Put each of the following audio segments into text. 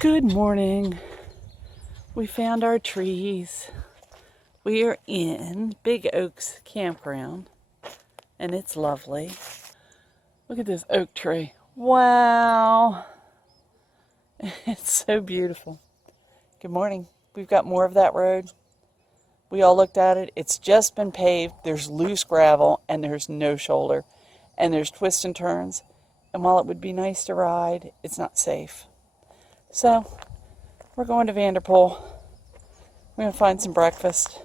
Good morning. We found our trees. We are in Big Oaks Campground, and it's lovely. Look at this oak tree. Wow. It's so beautiful. Good morning. We've got more of that road. We all looked at it. It's just been paved. There's loose gravel, and there's no shoulder. And there's twists and turns. And while it would be nice to ride, it's not safe. So, we're going to Vanderpool. We're going to find some breakfast.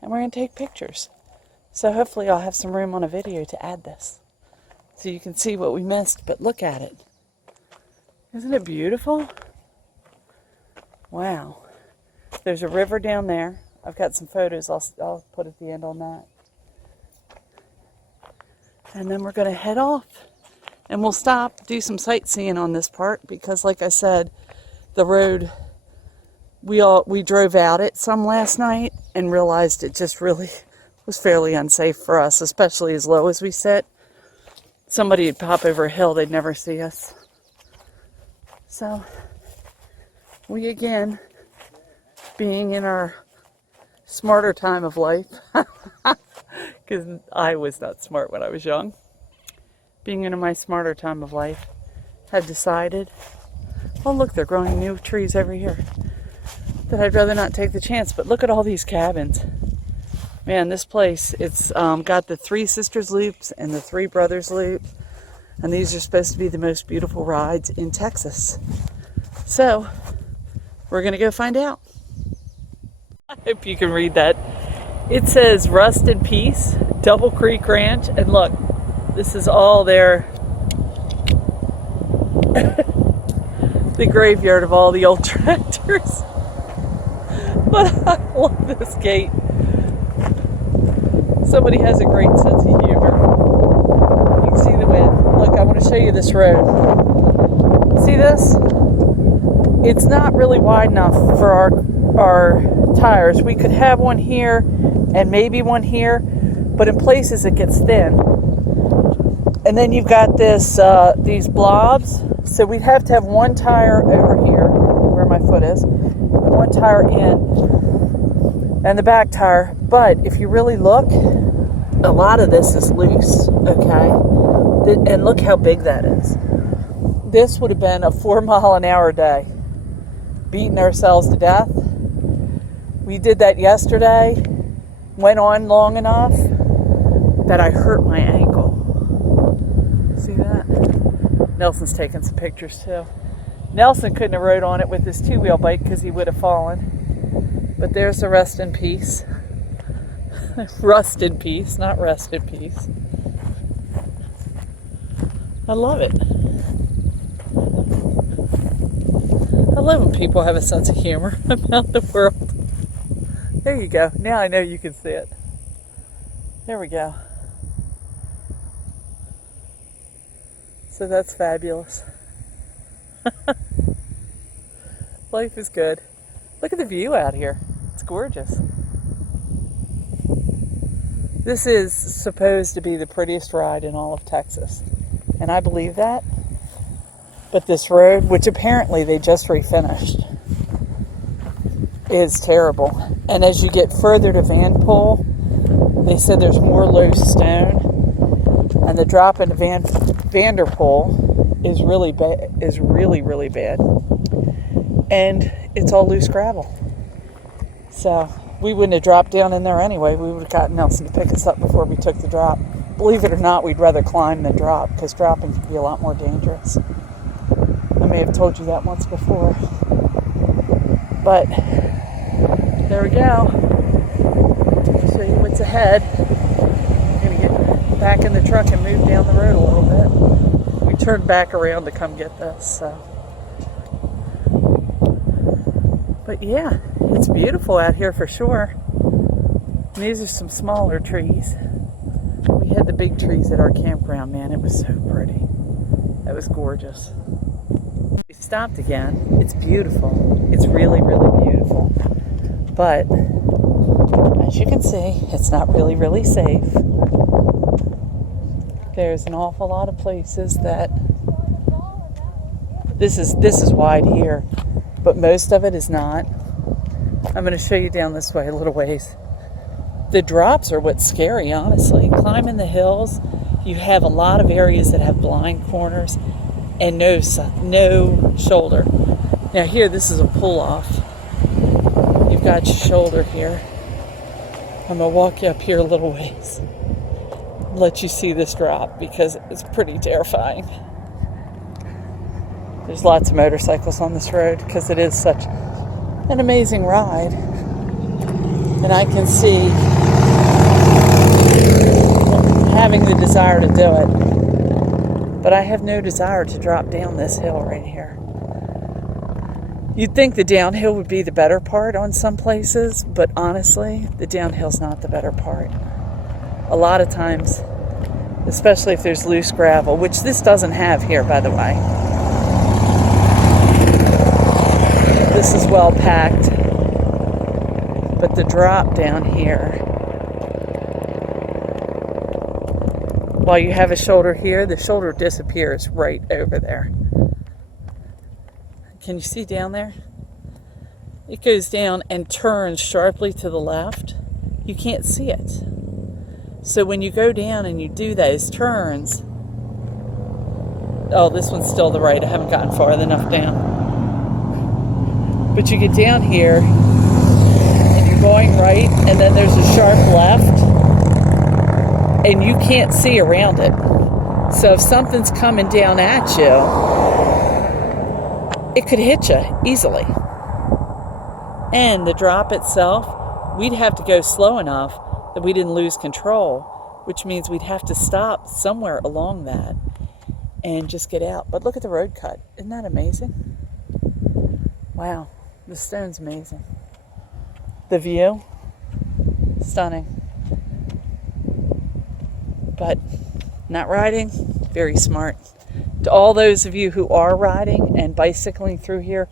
And we're going to take pictures. So hopefully I'll have some room on a video to add this. So you can see what we missed, but look at it. Isn't it beautiful? Wow. There's a river down there. I've got some photos I'll put at the end on that. And then we're going to head off. And we'll stop, do some sightseeing on this part because, like I said, the road, we drove out it some last night and realized it just really was fairly unsafe for us, especially as low as we sit. Somebody would pop over a hill, they'd never see us. So, we again, being in our smarter time of life, because I was not smart when I was young, being in my smarter time of life, have decided, oh look, they're growing new trees over here, that I'd rather not take the chance. But look at all these cabins. Man, this place, it's got the Three Sisters Loops and the Three Brothers Loop, and these are supposed to be the most beautiful rides in Texas. So, we're going to go find out. I hope you can read that. It says Rust in Peace, Double Creek Ranch, and look, this is all their the graveyard of all the old tractors. But I love this gate. Somebody has a great sense of humor. You can see the wind. Look, I want to show you this road. See this? It's not really wide enough for our tires. We could have one here and maybe one here, but in places it gets thin. And then you've got this these blobs. So we'd have to have one tire over here, where my foot is, and one tire in, and the back tire. But if you really look, a lot of this is loose, okay? And look how big that is. This would have been a 4-mile-an-hour day, beating ourselves to death. We did that yesterday, went on long enough that I hurt my ankle. See that? Nelson's taking some pictures too. Nelson couldn't have rode on it with his two-wheel bike because he would have fallen. But there's the Rust in Peace. Rust in peace, not rest in peace. I love it. I love when people have a sense of humor about the world. There you go. Now I know you can see it. There we go. So that's fabulous. Life is good. Look at the view out here. It's gorgeous. This is supposed to be the prettiest ride in all of Texas. And I believe that. But this road, which apparently they just refinished, is terrible. And as you get further to Vanderpool, they said there's more loose stone. And the drop into Vanderpool is really bad, really bad. And it's all loose gravel. So we wouldn't have dropped down in there anyway. We would have gotten Nelson to pick us up before we took the drop. Believe it or not, we'd rather climb than drop because dropping can be a lot more dangerous. I may have told you that once before. But there we go. Show you what's ahead. I'm going to get back in the truck and move down the road a little bit. We turned back around to come get this. So. But yeah, it's beautiful out here for sure. And these are some smaller trees. We had the big trees at our campground, man. It was so pretty. It was gorgeous. We stopped again. It's beautiful. It's really, really beautiful. But as you can see, it's not really, really safe. There's an awful lot of places that this is wide here. but most of it is not. I'm going to show you down this way a little ways. The drops are what's scary, honestly. Climbing the hills, you have a lot of areas that have blind corners and no shoulder. Now here, this is a pull-off. You've got your shoulder here. I'm going to walk you up here a little ways. Let you see this drop because it's pretty terrifying. There's lots of motorcycles on this road because it is such an amazing ride. And I can see having the desire to do it. But I have no desire to drop down this hill right here. You'd think the downhill would be the better part on some places, but honestly, the downhill's not the better part. A lot of times, especially if there's loose gravel, which this doesn't have here, by the way. This is well packed, but the drop down here, while you have a shoulder here, the shoulder disappears right over there. Can you see down there? It goes down and turns sharply to the left. You can't see it. So when you go down and you do those turns, oh, this one's still the right. I haven't gotten far enough down. But you get down here and you're going right, and then there's a sharp left, and you can't see around it. So if something's coming down at you, it could hit you easily. And the drop itself, we'd have to go slow enough that we didn't lose control, which means we'd have to stop somewhere along that and just get out. But look at the road cut. Isn't that amazing? Wow, the stone's amazing. The view, stunning. But not riding, very smart. To all those of you who are riding and bicycling through here,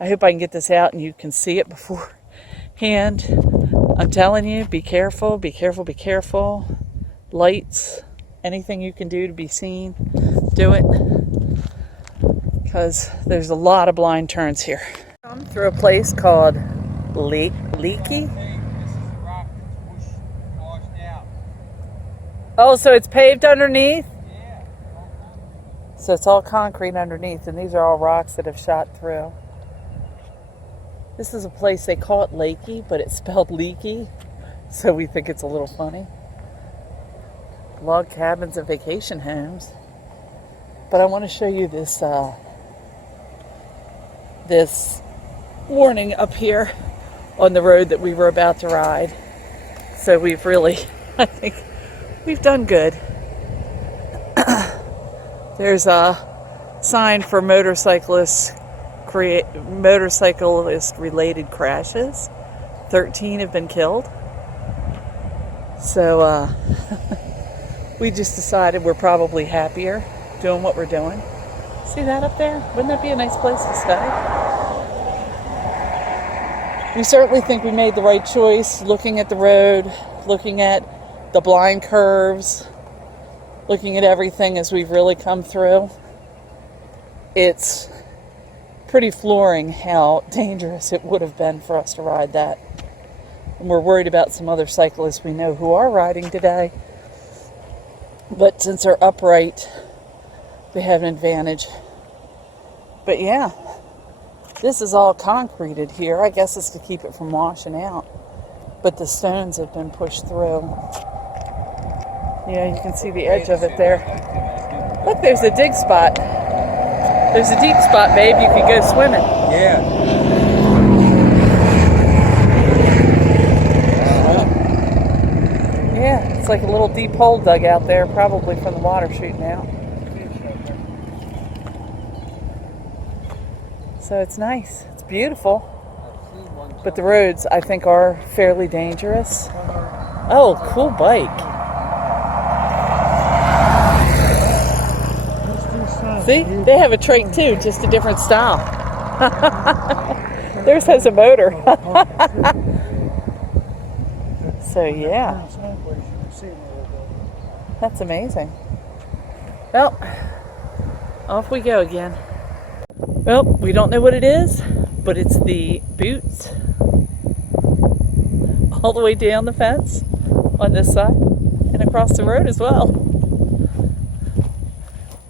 I hope I can get this out and you can see it beforehand. I'm telling you, be careful, be careful, be careful. Lights, anything you can do to be seen, do it. Because there's a lot of blind turns here. I'm through a place called Leaky. Oh, so it's paved underneath? So it's all concrete underneath, and these are all rocks that have shot through. This is a place, they call it Lakey, but it's spelled leaky, so we think it's a little funny. Log cabins and vacation homes. But I want to show you this this warning up here on the road that we were about to ride. So we've really, I think, we've done good. There's a sign for motorcyclist related crashes. 13 have been killed. So we just decided we're probably happier doing what we're doing. See that up there? Wouldn't that be a nice place to stay? We certainly think we made the right choice, looking at the road, looking at the blind curves, looking at everything as we've really come through. It's pretty flooring how dangerous it would have been for us to ride that. And we're worried about some other cyclists we know who are riding today. But since they're upright, they have an advantage. But yeah, this is all concreted here. I guess it's to keep it from washing out. But the stones have been pushed through. Yeah, you can see the edge of it there. Look, there's a dig spot. There's a deep spot, babe. You could go swimming. Yeah. Yeah, it's like a little deep hole dug out there, probably from the water shooting out. So it's nice. It's beautiful. But the roads, I think, are fairly dangerous. Oh, cool bike. See, they have a trike too, just a different style. Theirs has a motor. So yeah, that's amazing. Well, off we go again. Well, we don't know what it is, but it's the boots all the way down the fence on this side and across the road as well.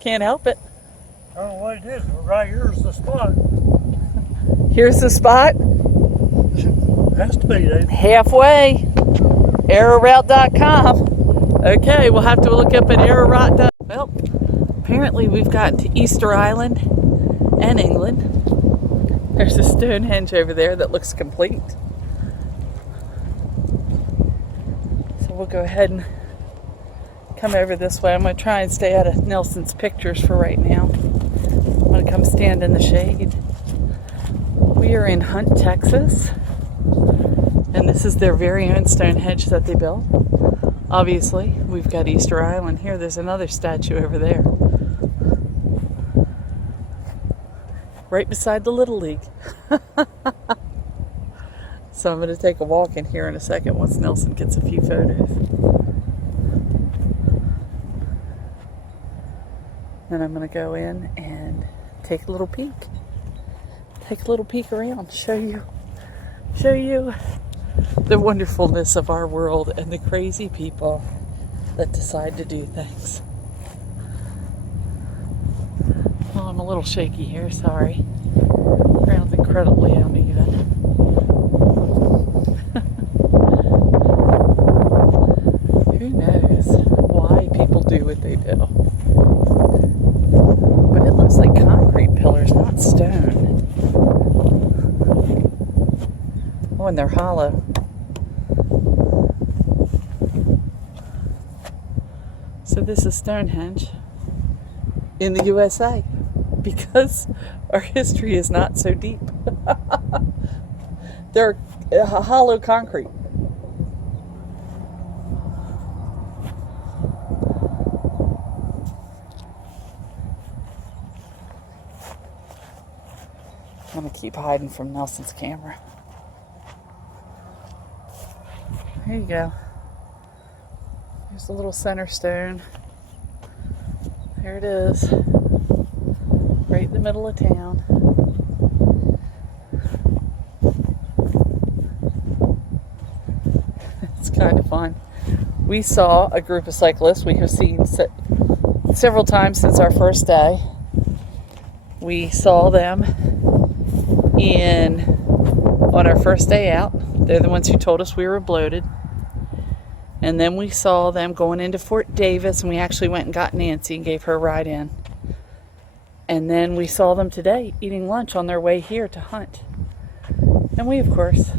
Can't help it. I don't know what it is, but right here's the spot. Here's the spot. Has to be, Dave. Halfway. Arrowroute.com. Okay, we'll have to look up at Arrowroute. Well, apparently we've gotten to Easter Island and England. There's a Stonehenge over there that looks complete. So we'll go ahead and come over this way. I'm going to try and stay out of Nelson's pictures for right now. I'm going to come stand in the shade. We are in Hunt, Texas. And this is their very own Stonehenge that they built. Obviously, we've got Easter Island here. There's another statue over there. Right beside the Little League. So I'm going to take a walk in here in a second once Nelson gets a few photos. Then I'm going to go in and take a little peek. Take a little peek around, show you the wonderfulness of our world and the crazy people that decide to do things. Oh, I'm a little shaky here, sorry. Ground's incredibly uneven. Who knows why people do what they do? But it looks like concrete pillars, not stone. Oh, and they're hollow. So this is Stonehenge in the USA because our history is not so deep. They're hollow concrete. I'm going to keep hiding from Nelson's camera. There you go. There's the little center stone. There it is. Right in the middle of town. It's kind of fun. We saw a group of cyclists we have seen several times since our first day. We saw them on our first day out. They're the ones who told us we were bloated. And then we saw them going into Fort Davis, and we actually went and got Nancy and gave her a ride in. And then we saw them today eating lunch on their way here to Hunt. And we, of course,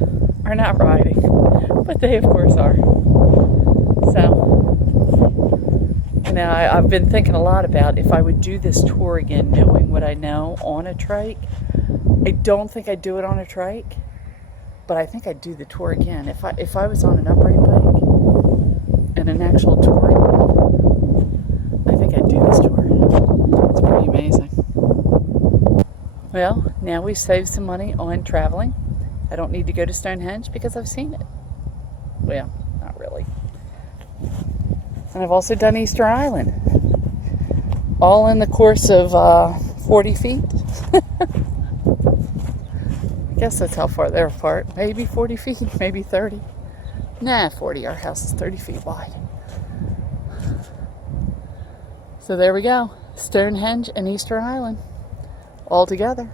are not riding, but they, of course, are. So, you know, I've been thinking a lot about if I would do this tour again, knowing what I know on a trike. I don't think I'd do it on a trike, but I think I'd do the tour again. If I was on an upright bike and an actual tour, I think I'd do this tour. It's pretty amazing. Well, now we've saved some money on traveling. I don't need to go to Stonehenge because I've seen it. Well, not really. And I've also done Easter Island. All in the course of 40 feet. I guess that's how far they're apart. Maybe 40 feet, maybe 30. Nah, 40. Our house is 30 feet wide. So there we go. Stonehenge and Easter Island all together.